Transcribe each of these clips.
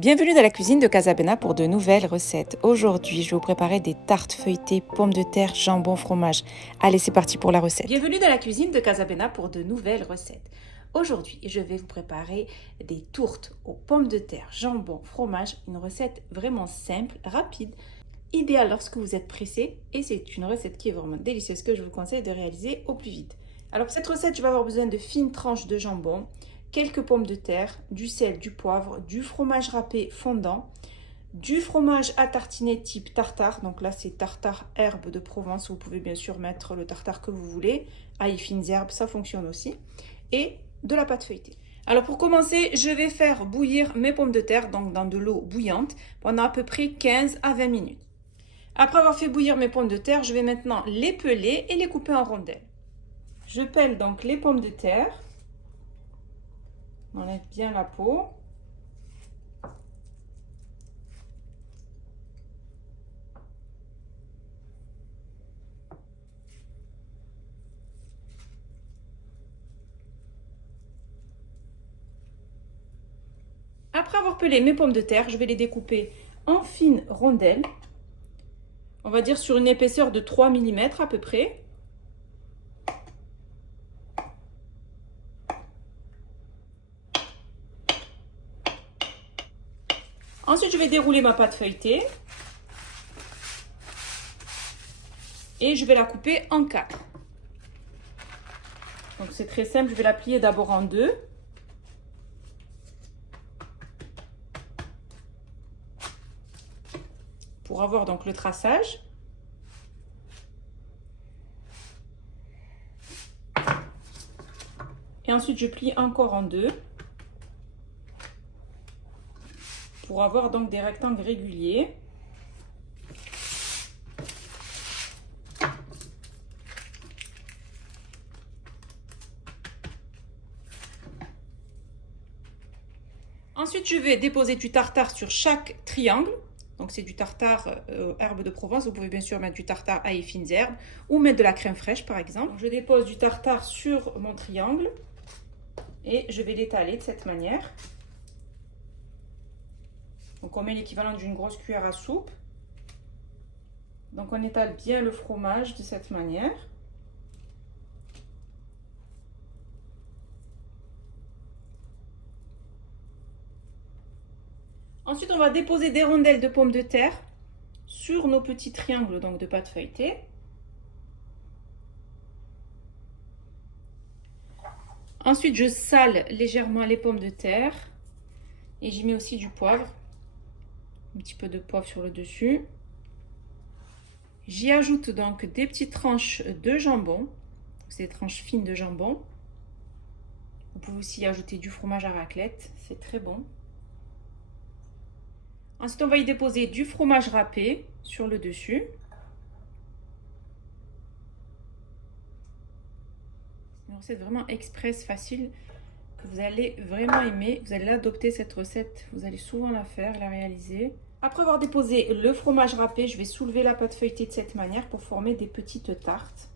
Bienvenue dans la cuisine de Casabena pour de nouvelles recettes. Aujourd'hui, je vais vous préparer des tartes feuilletées, pommes de terre, jambon, fromage. Allez, c'est parti pour la recette. Bienvenue dans la cuisine de Casabena pour de nouvelles recettes. Aujourd'hui, je vais vous préparer des tourtes aux pommes de terre, jambon, fromage. Une recette vraiment simple, rapide, idéale lorsque vous êtes pressé. Et c'est une recette qui est vraiment délicieuse que je vous conseille de réaliser au plus vite. Alors pour cette recette, je vais avoir besoin de fines tranches de jambon, quelques pommes de terre, du sel, du poivre, du fromage râpé fondant, du fromage à tartiner type tartare. Donc là, c'est tartare herbe de Provence. Vous pouvez bien sûr mettre le tartare que vous voulez. Ail, fines herbes, ça fonctionne aussi. Et de la pâte feuilletée. Alors pour commencer, je vais faire bouillir mes pommes de terre donc dans de l'eau bouillante pendant à peu près 15 à 20 minutes. Après avoir fait bouillir mes pommes de terre, je vais maintenant les peler et les couper en rondelles. Je pèle donc les pommes de terre. On enlève bien la peau. Après avoir pelé mes pommes de terre, je vais les découper en fines rondelles. On va dire sur une épaisseur de 3 mm à peu près. Ensuite, je vais dérouler ma pâte feuilletée. Et je vais la couper en 4. Donc c'est très simple, je vais la plier d'abord en 2. Pour avoir donc le traçage. Et ensuite, je plie encore en 2. Pour avoir donc des rectangles réguliers. Ensuite, je vais déposer du tartare sur chaque triangle. Donc, c'est du tartare herbe de Provence. Vous pouvez bien sûr mettre du tartare ail et fines herbes ou mettre de la crème fraîche, par exemple. Je dépose du tartare sur mon triangle et je vais l'étaler de cette manière. Donc, on met l'équivalent d'une grosse cuillère à soupe. Donc, on étale bien le fromage de cette manière. Ensuite, on va déposer des rondelles de pommes de terre sur nos petits triangles donc de pâte feuilletée. Ensuite, je sale légèrement les pommes de terre et j'y mets aussi du poivre. Un petit peu de poivre sur le dessus. J'y ajoute donc des petites tranches de jambon. C'est des tranches fines de jambon. Vous pouvez aussi ajouter du fromage à raclette, c'est très bon. Ensuite, on va y déposer du fromage râpé sur le dessus. Une recette vraiment express, facile, que vous allez vraiment aimer. Vous allez l'adopter cette recette, vous allez souvent la faire, la réaliser. Après avoir déposé le fromage râpé, je vais soulever la pâte feuilletée de cette manière pour former des petites tartes.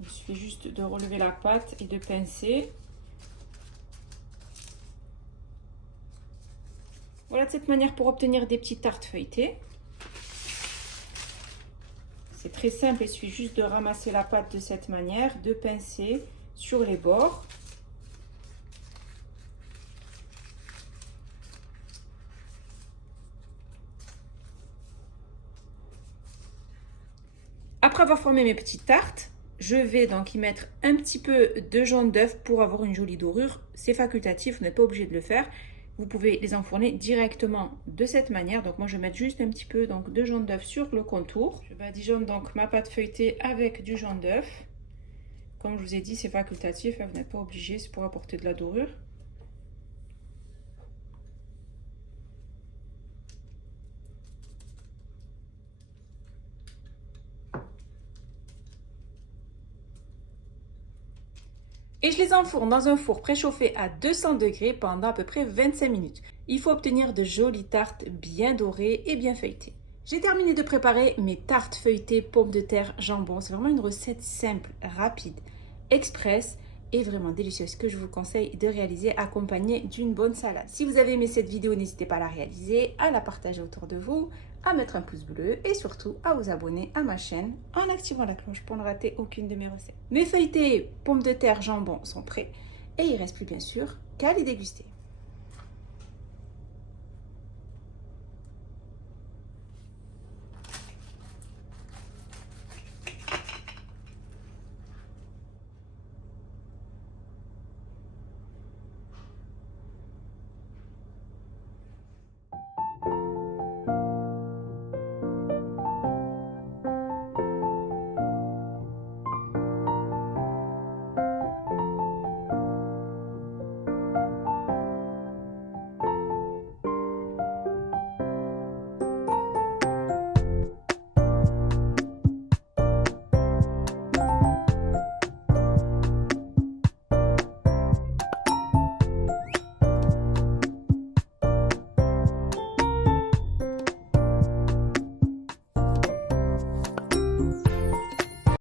Il suffit juste de relever la pâte et de pincer. Voilà de cette manière pour obtenir des petites tartes feuilletées. C'est très simple, il suffit juste de ramasser la pâte de cette manière, de pincer sur les bords. Après avoir formé mes petites tartes, je vais donc y mettre un petit peu de jaune d'œuf pour avoir une jolie dorure. C'est facultatif, vous n'êtes pas obligé de le faire. Vous pouvez les enfourner directement de cette manière. Donc moi, je vais mettre juste un petit peu donc, de jaune d'œuf sur le contour. Je badigeonne donc ma pâte feuilletée avec du jaune d'œuf. Comme je vous ai dit, c'est facultatif, vous n'êtes pas obligé, c'est pour apporter de la dorure. Et je les enfourne dans un four préchauffé à 200 degrés pendant à peu près 25 minutes. Il faut obtenir de jolies tartes bien dorées et bien feuilletées. J'ai terminé de préparer mes tartes feuilletées pommes de terre jambon. C'est vraiment une recette simple, rapide, express et vraiment délicieuse que je vous conseille de réaliser accompagnée d'une bonne salade. Si vous avez aimé cette vidéo, n'hésitez pas à la réaliser, à la partager autour de vous, à mettre un pouce bleu et surtout à vous abonner à ma chaîne en activant la cloche pour ne rater aucune de mes recettes. Mes feuilletés pommes de terre jambon sont prêts et il ne reste plus bien sûr qu'à les déguster.